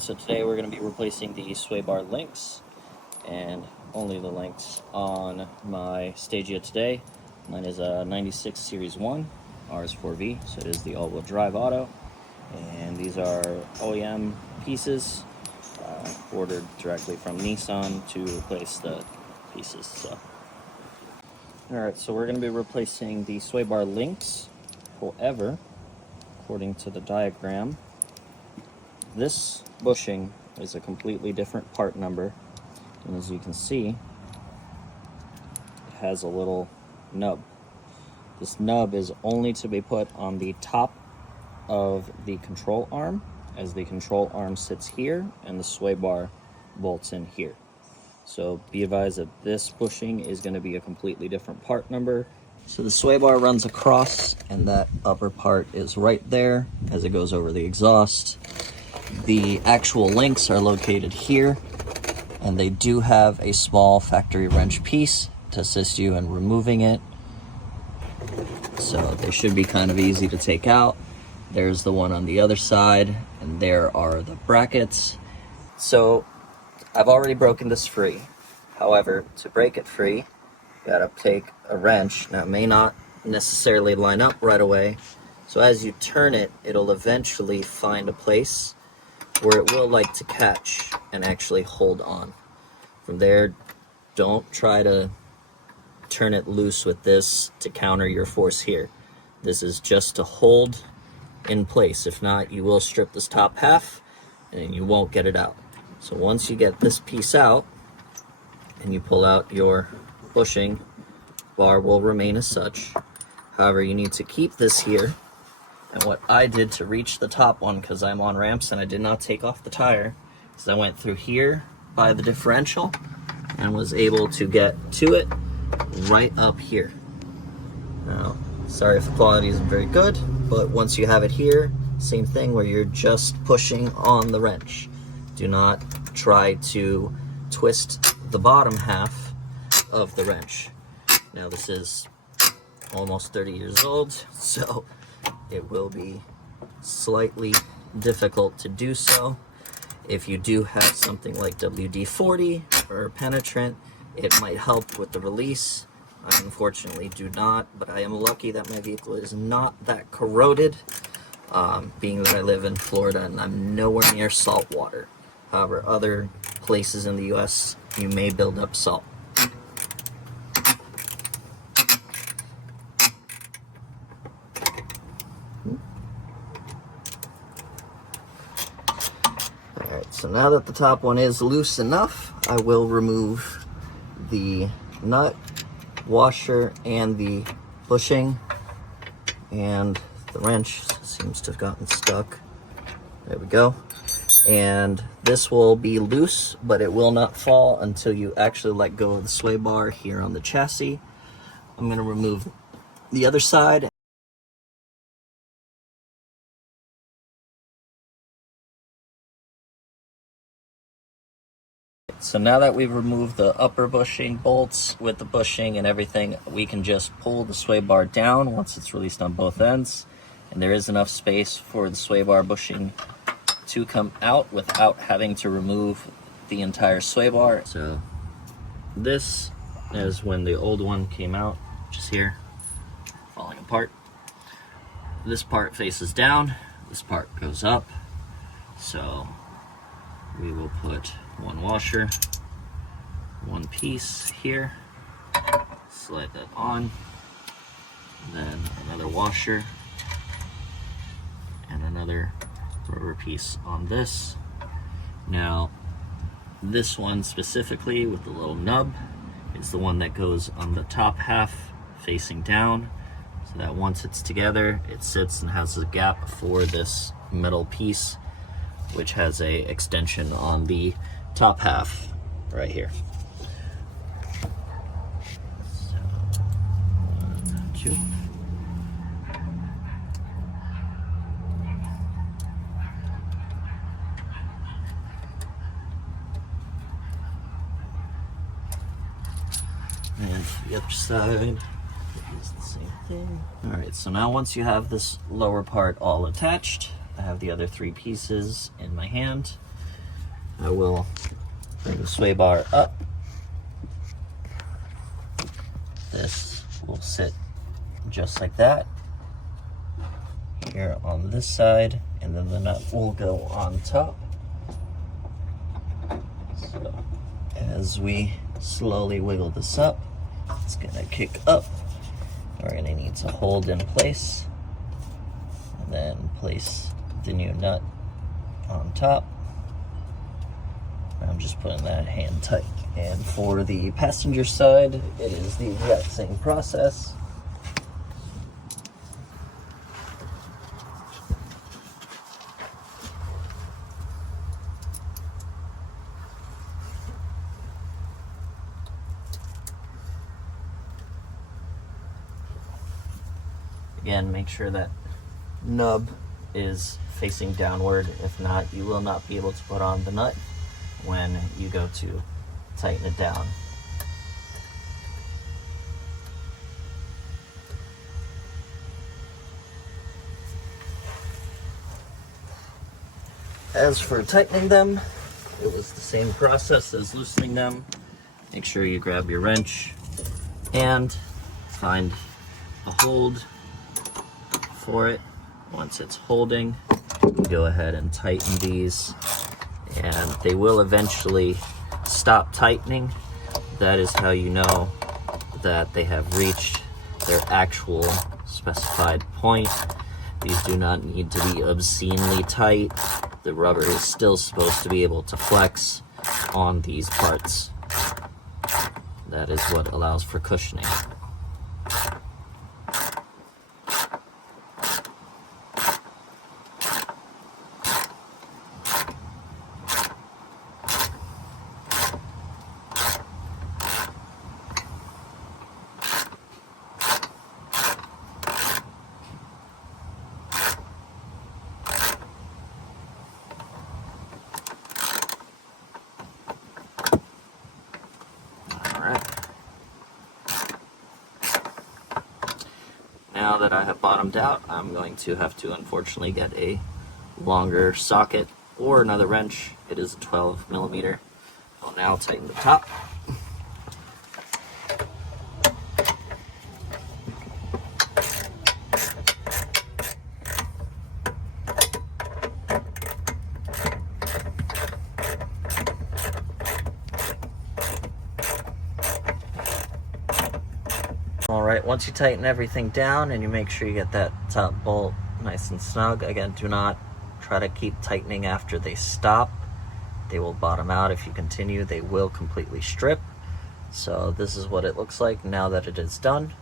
So today we're going to be replacing the sway bar links, and only the links on my Stagea today. Mine is a 96 Series 1 RS4V, so it is the all-wheel drive auto, and these are OEM pieces ordered directly from Nissan to replace the pieces. So, alright, so we're going to be replacing the sway bar links. However, according to the diagram, this bushing is a completely different part number, and as you can see, it has a little nub. This nub is only to be put on the top of the control arm, as the control arm sits here and the sway bar bolts in here. So be advised that this bushing is going to be a completely different part number. So the sway bar runs across, and that upper part is right there as it goes over the exhaust. The actual links are located here, and they do have a small factory wrench piece to assist you in removing it. So they should be kind of easy to take out. There's the one on the other side, and there are the brackets. So I've already broken this free. However, to break it free, you gotta take a wrench. Now, it may not necessarily line up right away, so as you turn it, it'll eventually find a place where it will like to catch and actually hold on. From there, don't try to turn it loose with this to counter your force here. This is just to hold in place. If not, you will strip this top half and you won't get it out. So once you get this piece out and you pull out your bushing, bar will remain as such. However, you need to keep this here. And what I did to reach the top one, because I'm on ramps and I did not take off the tire, is I went through here by the differential and was able to get to it right up here. Now, sorry if the quality isn't very good, but once you have it here, same thing where you're just pushing on the wrench. Do not try to twist the bottom half of the wrench. Now, this is almost 30 years old, so it will be slightly difficult to do so. If you do have something like WD-40 or penetrant, it might help with the release. I unfortunately do not, but I am lucky that my vehicle is not that corroded, being that I live in Florida and I'm nowhere near salt water. However, other places in the US, you may build up salt. Alright, so now that the top one is loose enough, I will remove the nut, washer, and the bushing, and the wrench seems to have gotten stuck. There we go. And this will be loose, but it will not fall until you actually let go of the sway bar here on the chassis. I'm going to remove the other side. So now that we've removed the upper bushing bolts with the bushing and everything, we can just pull the sway bar down once it's released on both ends. And there is enough space for the sway bar bushing to come out without having to remove the entire sway bar. So this is when the old one came out, which is here, falling apart. This part faces down, this part goes up. So we will put one washer, one piece here, slide that on, and then another washer, and another rubber piece on this. Now, this one specifically with the little nub is the one that goes on the top half facing down, so that once it's together, it sits and has a gap for this metal piece, which has a extension on the top half right here. So, 1, 2. And the other side is the same thing. All right, so now once you have this lower part all attached, I have the other three pieces in my hand. I will bring the sway bar up. This will sit just like that here on this side, and then the nut will go on top. So as we slowly wiggle this up, it's gonna kick up. We're gonna need to hold in place and then place the new nut on top. I'm just putting that hand tight. And for the passenger side, it is the exact same process. Again, make sure that nub is facing downward. If not, you will not be able to put on the nut when you go to tighten it down. As for tightening them, it was the same process as loosening them. Make sure you grab your wrench and find a hold for it. Once it's holding, you go ahead and tighten these, and they will eventually stop tightening. That is how you know that they have reached their actual specified point. These do not need to be obscenely tight. The rubber is still supposed to be able to flex on these parts. That is what allows for cushioning. Now that I have bottomed out, I'm going to have to unfortunately get a longer socket or another wrench. It is a 12 millimeter. I'll now tighten the top. Alright, once you tighten everything down and you make sure you get that top bolt nice and snug, again, do not try to keep tightening after they stop. They will bottom out. If you continue, they will completely strip. So this is what it looks like now that it is done.